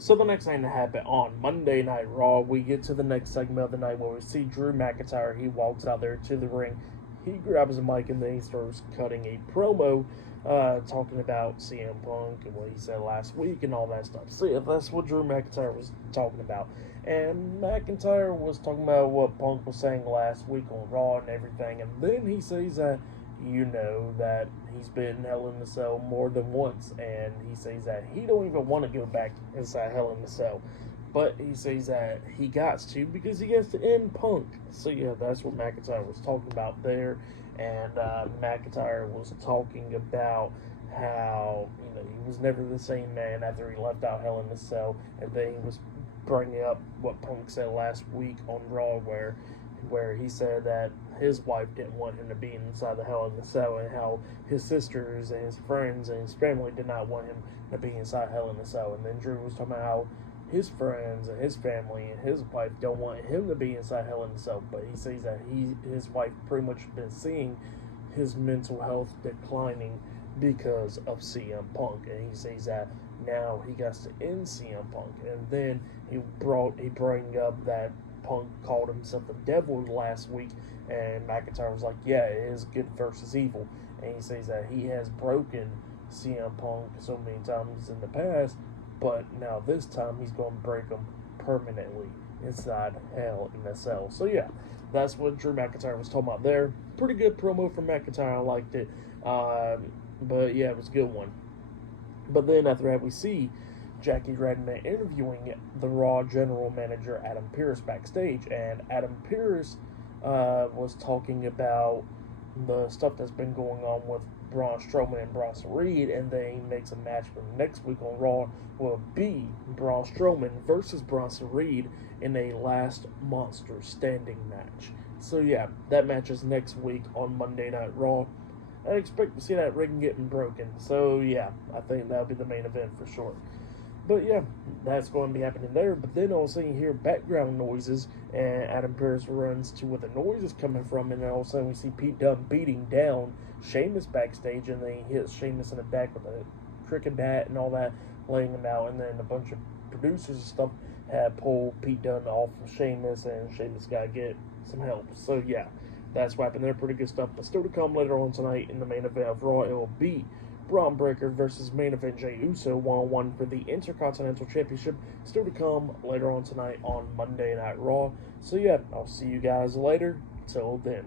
So the next thing that happened on Monday Night Raw, we get to the next segment of the night where we see Drew McIntyre. He walks out there to the ring. He grabs a mic and then he starts cutting a promo, talking about CM Punk and what he said last week and all that stuff. So yeah, that's what Drew McIntyre was talking about. And McIntyre was talking about what Punk was saying last week on Raw and everything. And then he says that that he's been in Hell in the Cell more than once, and he says that he don't even want to go back inside Hell in the Cell, but he says that he got to because he gets to end Punk. So yeah, that's what McIntyre was talking about there, and McIntyre was talking about how he was never the same man after he left out Hell in the Cell, and then he was bringing up what Punk said last week on Raw, where he said that his wife didn't want him to be inside the Hell in the Cell, and how his sisters and his friends and his family did not want him to be inside Hell in the Cell. And then Drew was talking about how his friends and his family and his wife don't want him to be inside Hell in the Cell, but he says that his wife pretty much been seeing his mental health declining because of CM Punk, and he says that now he got to end CM Punk. And then he bring up that Punk called himself the devil last week, and McIntyre was like, yeah, it is good versus evil. And he says that he has broken CM Punk so many times in the past, but now this time he's going to break him permanently inside Hell in a Cell. So yeah, that's what Drew McIntyre was talking about there. Pretty good promo from McIntyre. I liked it. But yeah, it was a good one. But then after that, we see Jackie Redman interviewing the Raw general manager Adam Pearce backstage, and Adam Pearce was talking about the stuff that's been going on with Braun Strowman and Bronson Reed, and then he makes a match for next week on Raw will be Braun Strowman versus Bronson Reed in a last monster standing match. So yeah, that match is next week on Monday Night Raw. I expect to see that ring getting broken. So yeah, I think that'll be the main event for sure. But yeah, that's going to be happening there. But then all of a sudden you hear background noises, and Adam Pearce runs to where the noise is coming from, and then all of a sudden we see Pete Dunne beating down Sheamus backstage, and then he hits Sheamus in the back with a cricket bat and all that, laying him out, and then a bunch of producers and stuff had pulled Pete Dunne off of Sheamus, and Sheamus got to get some help. So yeah, that's what happened there. Pretty good stuff. But still to come later on tonight in the main event of Raw, it will be Braun Breaker versus main event Jey Uso 1-on-1 for the Intercontinental Championship. Still to come later on tonight on Monday Night Raw. So yeah, I'll see you guys later. Till then.